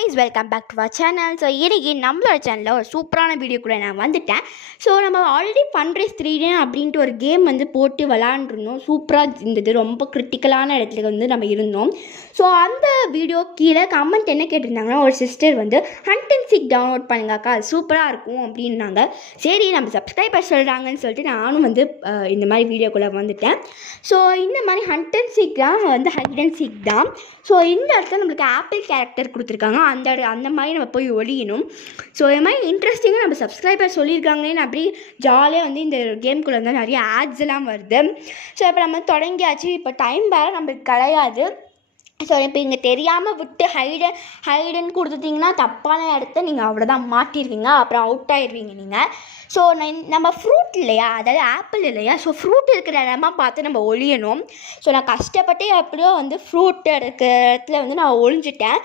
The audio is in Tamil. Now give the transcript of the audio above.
guys, welcome back to our channel. So இன்றைக்கி நம்மளோட சேனலில் ஒரு சூப்பரான வீடியோ கூட நான் வந்துட்டேன். ஸோ நம்ம ஆல்ரெடி ஃபன்ரைஸ் 3D அப்படின்ட்டு ஒரு கேம் போட்டு விளாண்டுருந்தோம். சூப்பராக இருந்தது. ரொம்ப கிரிட்டிக்கலான இடத்துல நம்ம இருந்தோம். ஸோ அந்த வீடியோ கீழே கமெண்ட் என்ன கேட்டிருந்தாங்கன்னா, ஒரு sister hunt and seek download பண்ணுங்கக்கா, அது சூப்பராக இருக்கும் அப்படின்னாங்க. சரி, நம்ம சப்ஸ்கிரைபர் சொல்கிறாங்கன்னு சொல்லிட்டு நானும் இந்த மாதிரி வீடியோக்குள்ளே வந்துட்டேன். ஸோ இந்த மாதிரி ஹண்ட் அண்ட் சீக் தான் ஹைட் அண்ட் சீக் தான். ஸோ இந்த இடத்துல நம்மளுக்கு ஆப்பிள் கேரக்டர் கொடுத்துருக்காங்க. அந்த மாதிரி நம்ம போய் ஒழியணும். ஸோ இது மாதிரி இன்ட்ரெஸ்டிங்காக நம்ம சப்ஸ்கிரைபர் சொல்லியிருக்காங்கன்னு அப்படி ஜாலியாக இந்த கேம்குள்ளே நிறைய ஆட்ஸ் எல்லாம் வருது. ஸோ இப்போ நம்ம தொடங்கியாச்சு. இப்போ டைம் வேறு நம்மளுக்கு கிடையாது. ஸோ இப்போ இங்கே தெரியாமல் விட்டு ஹைடுன்னு கொடுத்துட்டிங்கன்னா தப்பான இடத்த நீங்கள் அவ்வளோதான் மாட்டிடுவீங்க. அப்புறம் அவுட் ஆகிடுவீங்க நீங்கள். ஸோ நம்ம ஃப்ரூட் இல்லையா, அதாவது ஆப்பிள் இல்லையா, ஸோ ஃப்ரூட் இருக்கிற இடமா பார்த்து நம்ம ஒழியணும். ஸோ நான் கஷ்டப்பட்டு எப்படியோ ஃப்ரூட் இருக்கிற இடத்துல நான் ஒழிஞ்சிட்டேன்.